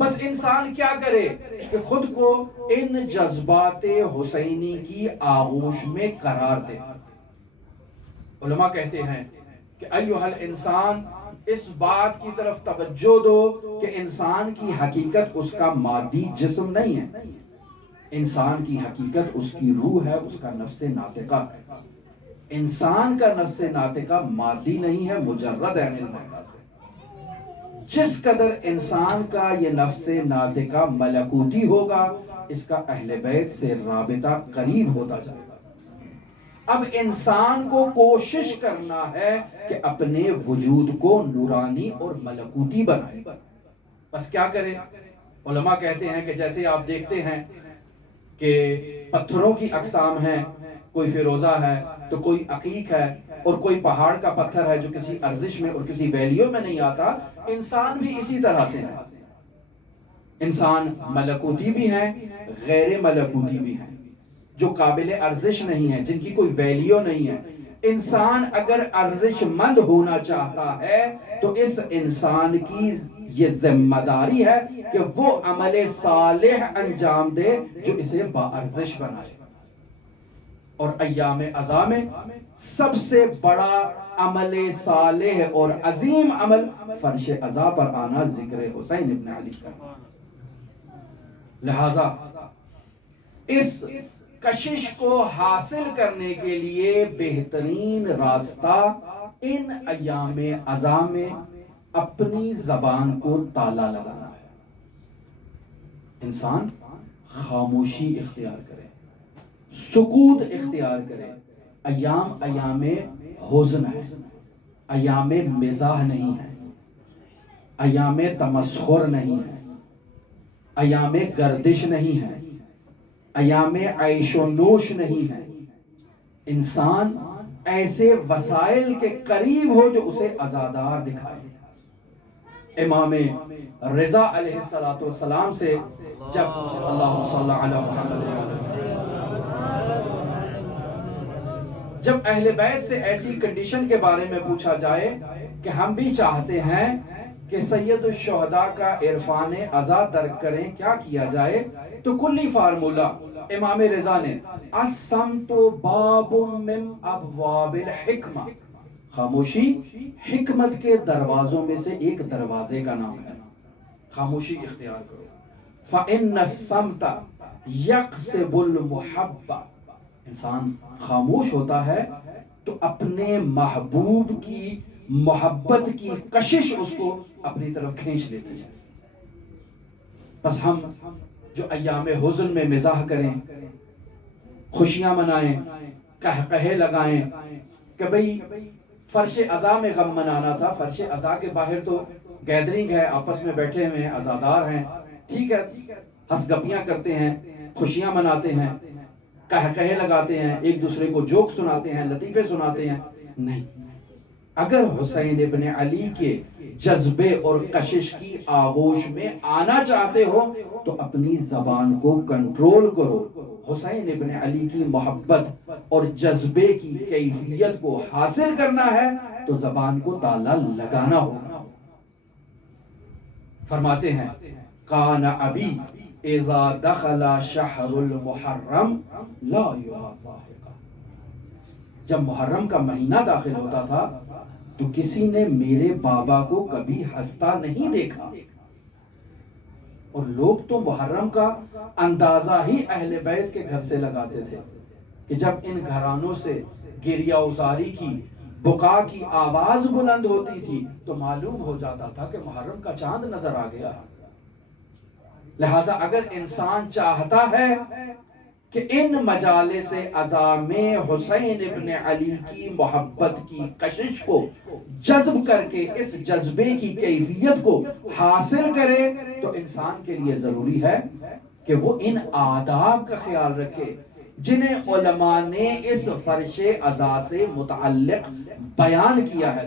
بس انسان کیا کرے کہ خود کو ان جذبات حسینی کی آغوش میں قرار دے۔ علماء کہتے ہیں کہ ایھا الانسان، اس بات کی طرف توجہ دو کہ انسان کی حقیقت اس کا مادی جسم نہیں ہے، انسان کی حقیقت اس کی روح ہے، اس کا نفس ناطقہ ہے۔ انسان کا نفس ناطقہ مادی نہیں ہے، مجرد ہے عن المادہ سے۔ جس قدر انسان کا یہ نفس ناطقہ ملکوتی ہوگا، اس کا اہل بیت سے رابطہ قریب ہوتا جائے گا۔ اب انسان کو کوشش کرنا ہے کہ اپنے وجود کو نورانی اور ملکوتی بنائے۔ بس کیا کرے؟ علماء کہتے ہیں کہ جیسے آپ دیکھتے ہیں کہ پتھروں کی اقسام ہیں، کوئی فیروزہ ہے تو کوئی عقیق ہے، اور کوئی پہاڑ کا پتھر ہے جو کسی ارزش میں اور کسی ویلیو میں نہیں آتا۔ انسان بھی اسی طرح سے ہے۔ انسان ملکوتی بھی ہیں، غیر ملکوتی بھی ہیں، جو قابل ارزش نہیں ہے، جن کی کوئی ویلیو نہیں ہے۔ انسان اگر ارزش مند ہونا چاہتا ہے تو اس انسان کی یہ ذمہ داری ہے کہ وہ عمل صالح انجام دے جو اسے باارزش بنائے۔ اور ایام عزا میں سب سے بڑا عمل صالح اور عظیم عمل فرش عزا پر آنا ذکر حسین ابن علی کا۔ لہذا اس کشش کو حاصل کرنے کے لیے بہترین راستہ ان ایام عزا میں اپنی زبان کو تالا لگانا ہے۔ انسان خاموشی اختیار کرے، سکوت اختیار کرے۔ ایام حزن ہے، ایام مزاح نہیں ہے، ایام تمسخر نہیں ہے، ایام گردش نہیں ہے، ایام عیش و نوش نہیں ہے۔ انسان ایسے وسائل کے قریب ہو جو اسے عزادار دکھائے۔ امام رضا علیہ السلام سے جب اللہ صلی اللہ علیہ وسلم جب اہل بیت سے ایسی کنڈیشن کے بارے میں پوچھا جائے کہ ہم بھی چاہتے ہیں کہ سید الشہداء کا عرفان عزا درک کریں، کیا کیا جائے؟ تو کلی فارمولہ امام رضا نے الصمت باب من ابواب الحکمہ، خاموشی حکمت کے دروازوں میں سے ایک دروازے کا نام ہے۔ خاموشی اختیار کرو۔ فإن الصمت یقصب المحبہ، انسان خاموش ہوتا ہے تو اپنے محبوب کی محبت کی کشش اس کو اپنی طرف کھینچ لیتی ہے۔ بس ہم جو ایام حزن میں مزاح کریں، خوشیاں منائیں، قہقہے لگائیں کہ بھئی فرش عزا میں غم منانا تھا، فرش عزا کے باہر تو گیدرنگ ہے، آپس میں بیٹھے ہوئے ہیں، عزادار ہیں، ٹھیک ہے، ہنس گپیاں کرتے ہیں، خوشیاں مناتے ہیں، قہقہے لگاتے ہیں، ایک دوسرے کو جوک سناتے ہیں، لطیفے سناتے ہیں۔ نہیں، اگر حسین ابن علی کے جذبے اور کشش کی آغوش میں آنا چاہتے ہو تو اپنی زبان کو کنٹرول کرو۔ حسین ابن علی کی محبت اور جذبے کی کیفیت کو حاصل کرنا ہے تو زبان کو تالا لگانا ہوگا۔ فرماتے ہیں کان ابی اذا دخل شہر المحرم لا یرا ضاحکا، جب محرم کا مہینہ داخل ہوتا تھا تو کسی نے میرے بابا کو کبھی ہنستا نہیں دیکھا۔ اور لوگ تو محرم کا اندازہ ہی اہل بیت کے گھر سے لگاتے تھے کہ جب ان گھرانوں سے گریہ ازاری کی، بکا کی آواز بلند ہوتی تھی تو معلوم ہو جاتا تھا کہ محرم کا چاند نظر آ گیا۔ لہٰذا اگر انسان چاہتا ہے کہ ان مجالس عزا میں حسین ابن علی کی محبت کی کشش کو جذب کر کے اس جذبے کی کیفیت کو حاصل کرے تو انسان کے لیے ضروری ہے کہ وہ ان آداب کا خیال رکھے جنہیں علماء نے اس فرش عزا سے متعلق بیان کیا ہے۔